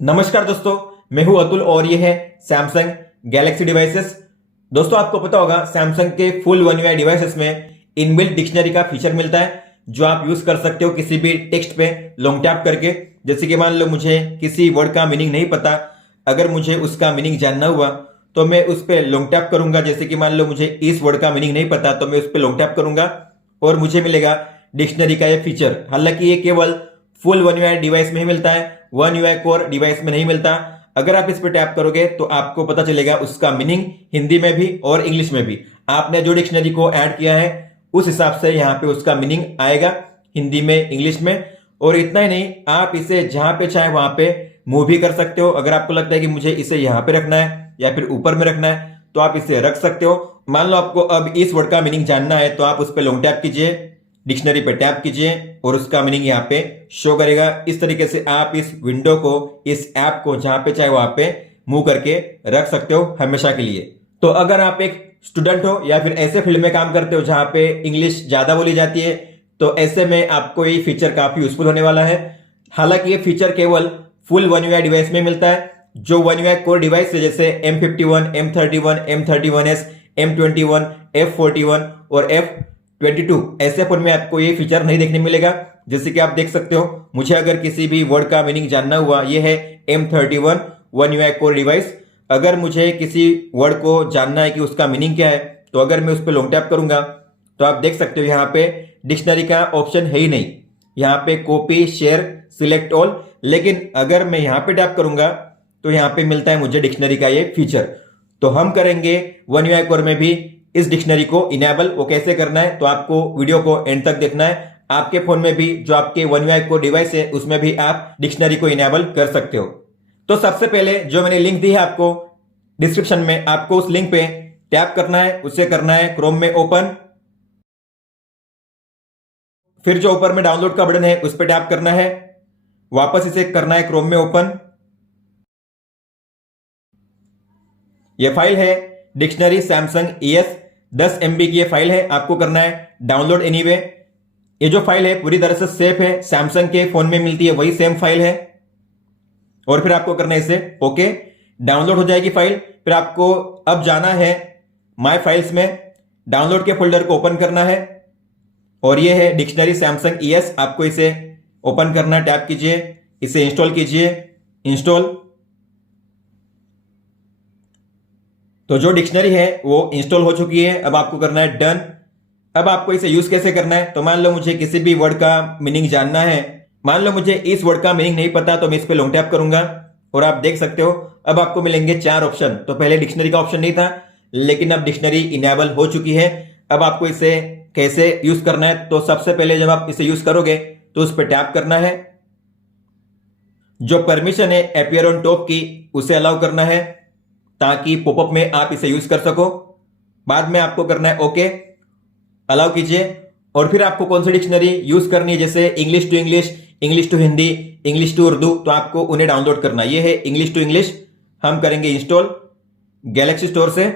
नमस्कार दोस्तों, मैं हूं अतुल और ये है सैमसंग गैलेक्सी डिवाइसेस। दोस्तों, आपको पता होगा सैमसंग के फुल वन यूआई डिवाइसेस में इनबिल्ट डिक्शनरी का फीचर मिलता है जो आप यूज कर सकते हो किसी भी टेक्स्ट पे लॉन्ग टैप करके। जैसे कि मान लो मुझे किसी वर्ड का मीनिंग नहीं पता, अगर मुझे उसका मीनिंग जानना हुआ तो मैं उस पर लॉन्ग टैप करूंगा। जैसे कि मान लो मुझे इस वर्ड का मीनिंग नहीं पता तो मैं उस पर लॉन्ग टैप करूंगा और मुझे मिलेगा डिक्शनरी का ये फीचर। हालांकि ये केवल फुल वन यूआई डिवाइस में ही मिलता है, वन यूआई कोर डिवाइस में नहीं मिलता। अगर आप इस पर टैप करोगे तो आपको पता चलेगा उसका मीनिंग हिंदी में भी और इंग्लिश में भी। आपने जो डिक्शनरी को ऐड किया है उस हिसाब से यहाँ पे उसका मीनिंग आएगा हिंदी में, इंग्लिश में। और इतना ही नहीं, आप इसे जहां पे चाहे वहां पे मूव भी कर सकते हो। अगर आपको लगता है कि मुझे इसे यहाँ पे रखना है या फिर ऊपर में रखना है तो आप इसे रख सकते हो। मान लो आपको अब इस वर्ड का मीनिंग जानना है तो आप उस पर लॉन्ग टैप कीजिए, डिक्शनरी पे टैप कीजिए और उसका मीनिंग यहाँ पे शो करेगा। इस तरीके से आप इस विंडो को, इस ऐप को जहां पे चाहे वहां पे मूव करके रख सकते हो हमेशा के लिए। तो अगर आप एक स्टूडेंट हो या फिर ऐसे फील्ड में काम करते हो जहां पे इंग्लिश ज्यादा बोली जाती है तो ऐसे में आपको ये फीचर काफी यूजफुल होने वाला है। हालांकि ये फीचर केवल फुल वन यूआई डिवाइस में मिलता है। जो वन यूआई कोर डिवाइस है जैसे M51, M31, M31s, M21, F41 और F22, ऐसे फोन में आपको ये फीचर नहीं देखने मिलेगा। जैसे कि आप देख सकते हो, मुझे अगर किसी भी वर्ड का मीनिंग जानना हुआ, ये है M31 one UI core device. अगर मुझे किसी वर्ड को जानना है कि उसका मीनिंग क्या है तो अगर मैं उस पर लॉन्ग टैप करूंगा तो आप देख सकते हो यहाँ पे डिक्शनरी का ऑप्शन है ही नहीं। यहाँ पे कॉपी, शेयर, सिलेक्ट ऑल। लेकिन अगर मैं यहाँ पे टैप करूंगा तो यहाँ पे मिलता है मुझे डिक्शनरी का ये फीचर। तो हम करेंगे वन यूआई कोर में भी इस डिक्शनरी को इनेबल। वो कैसे करना है तो आपको वीडियो को एंड तक देखना है। आपके फोन में भी जो आपके वन यूआई कोर डिवाइस है उसमें भी आप डिक्शनरी को इनेबल कर सकते हो। तो सबसे पहले जो मैंने लिंक दी है आपको डिस्क्रिप्शन में, आपको उस लिंक पे टैप करना है। उसे करना है क्रोम में ओपन, फिर जो ऊपर में डाउनलोड का बटन है उस पर टैप करना है। वापस इसे करना है क्रोम में ओपन। यह फाइल है डिक्शनरी सैमसंग ES 10 MB की ये फाइल है। आपको करना है डाउनलोड एनीवे। ये जो फाइल है पूरी तरह से सेफ है, सैमसंग के फोन में मिलती है वही सेम फाइल है। और फिर आपको करना है इसे ओके। डाउनलोड हो जाएगी फाइल। फिर आपको अब जाना है माय फाइल्स में, डाउनलोड के फोल्डर को ओपन करना है और ये है डिक्शनरी सैमसंग ES। आपको इसे ओपन करना, टैप कीजिए, इसे इंस्टॉल कीजिए, इंस्टॉल। तो जो डिक्शनरी है वो इंस्टॉल हो चुकी है। अब आपको करना है डन। अब आपको इसे यूज कैसे करना है तो मान लो मुझे किसी भी वर्ड का मीनिंग जानना है। मान लो मुझे इस वर्ड का मीनिंग नहीं पता तो मैं इस पे लॉन्ग टैप करूंगा और आप देख सकते हो अब आपको मिलेंगे 4 ऑप्शन। तो पहले डिक्शनरी का ऑप्शन नहीं था लेकिन अब डिक्शनरी इनेबल हो चुकी है। अब आपको इसे कैसे यूज करना है तो सबसे पहले जब आप इसे यूज करोगे तो उस पर टैप करना है। जो परमिशन है अपीयर ऑन टॉप की उसे अलाउ करना है ताकि पॉपअप में आप इसे यूज कर सको। बाद में आपको करना है ओके, अलाउ कीजिए। और फिर आपको कौन सी डिक्शनरी यूज करनी है, जैसे English to English, English to Hindi, English to Urdu, तो आपको उन्हें डाउनलोड करना। ये है इंग्लिश टू इंग्लिश। हम करेंगे इंस्टॉल गैलेक्सी स्टोर से।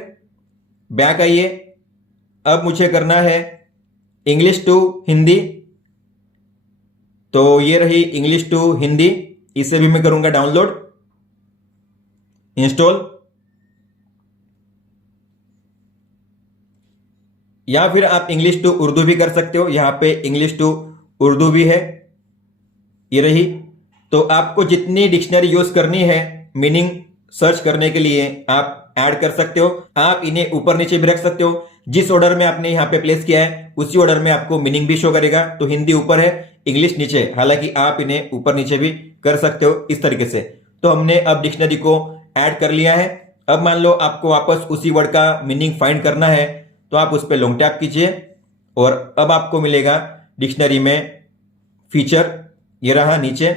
बैक आइए। अब मुझे करना है इंग्लिश टू हिंदी, तो ये रही इंग्लिश टू हिंदी। इसे भी मैं करूंगा डाउनलोड, इंस्टॉल। या फिर आप इंग्लिश टू उर्दू भी कर सकते हो। यहां पे इंग्लिश टू उर्दू भी है, ये रही। तो आपको जितनी डिक्शनरी यूज करनी है मीनिंग सर्च करने के लिए आप ऐड कर सकते हो। आप इन्हें ऊपर नीचे भी रख सकते हो। जिस ऑर्डर में आपने यहां पे प्लेस किया है उसी ऑर्डर में आपको मीनिंग भी शो करेगा। तो हिंदी ऊपर है, इंग्लिश नीचे। हालांकि आप इन्हें ऊपर नीचे भी कर सकते हो इस तरीके से। तो हमने अब डिक्शनरी को ऐड कर लिया है। अब मान लो आपको वापस उसी वर्ड का मीनिंग फाइंड करना है तो आप उस पर लॉन्ग टैप कीजिए और अब आपको मिलेगा डिक्शनरी में फीचर, ये रहा नीचे।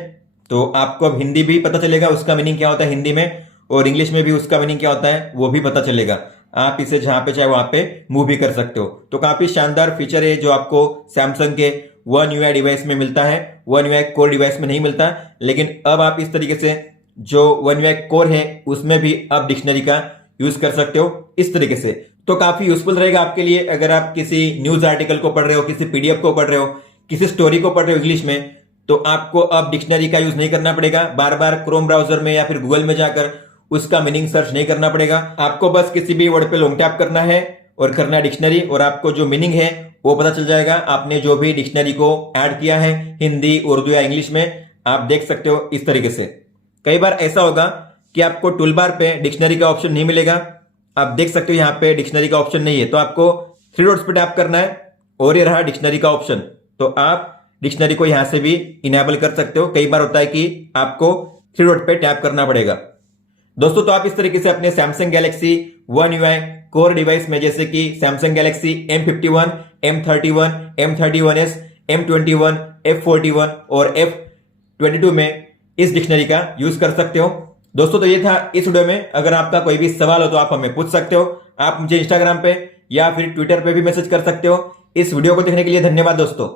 तो आपको अब हिंदी भी पता चलेगा उसका मीनिंग क्या होता है हिंदी में, और इंग्लिश में भी उसका मीनिंग क्या होता है वो भी पता चलेगा। आप इसे जहां पे चाहे वहां पे मूव भी कर सकते हो। तो काफी शानदार फीचर है जो आपको सैमसंग के वन यूआई डिवाइस में मिलता है, वन यूआई कोर डिवाइस में नहीं मिलता। लेकिन अब आप इस तरीके से जो वन यूआई कोर है उसमें भी आप डिक्शनरी का यूज कर सकते हो इस तरीके से। तो काफी यूजफुल रहेगा आपके लिए अगर आप किसी न्यूज आर्टिकल को पढ़ रहे हो, किसी PDF को पढ़ रहे हो, किसी स्टोरी को पढ़ रहे हो इंग्लिश में, तो आपको अब डिक्शनरी का यूज नहीं करना पड़ेगा, बार बार क्रोम ब्राउजर में या फिर गूगल में जाकर उसका मीनिंग सर्च नहीं करना पड़ेगा। आपको बस किसी भी वर्ड पे लॉन्ग टैप करना है और करना है डिक्शनरी, और आपको जो मीनिंग है वो पता चल जाएगा। आपने जो भी डिक्शनरी को ऐड किया है हिंदी, उर्दू या इंग्लिश में, आप देख सकते हो इस तरीके से। कई बार ऐसा होगा कि आपको टूल बार पे डिक्शनरी का ऑप्शन नहीं मिलेगा। आप देख सकते हो यहाँ पे डिक्शनरी का ऑप्शन नहीं है, तो आपको थ्री डॉट्स पे टैप करना है और ये रहा डिक्शनरी का ऑप्शन। तो आप डिक्शनरी को यहां से भी इनेबल कर सकते हो। कई बार होता है कि आपको थ्री डॉट पे टैप करना पड़ेगा। दोस्तों, तो आप इस तरीके से अपने Samsung Galaxy One UI core device में, जैसे कि Samsung Galaxy M51, M31, M31s, M21, F41 और F22 में इस डिक्शनरी का यूज कर सकते हो। दोस्तों, तो ये था इस वीडियो में। अगर आपका कोई भी सवाल हो तो आप हमें पूछ सकते हो। आप मुझे इंस्टाग्राम पे या फिर ट्विटर पे भी मैसेज कर सकते हो। इस वीडियो को देखने के लिए धन्यवाद दोस्तों।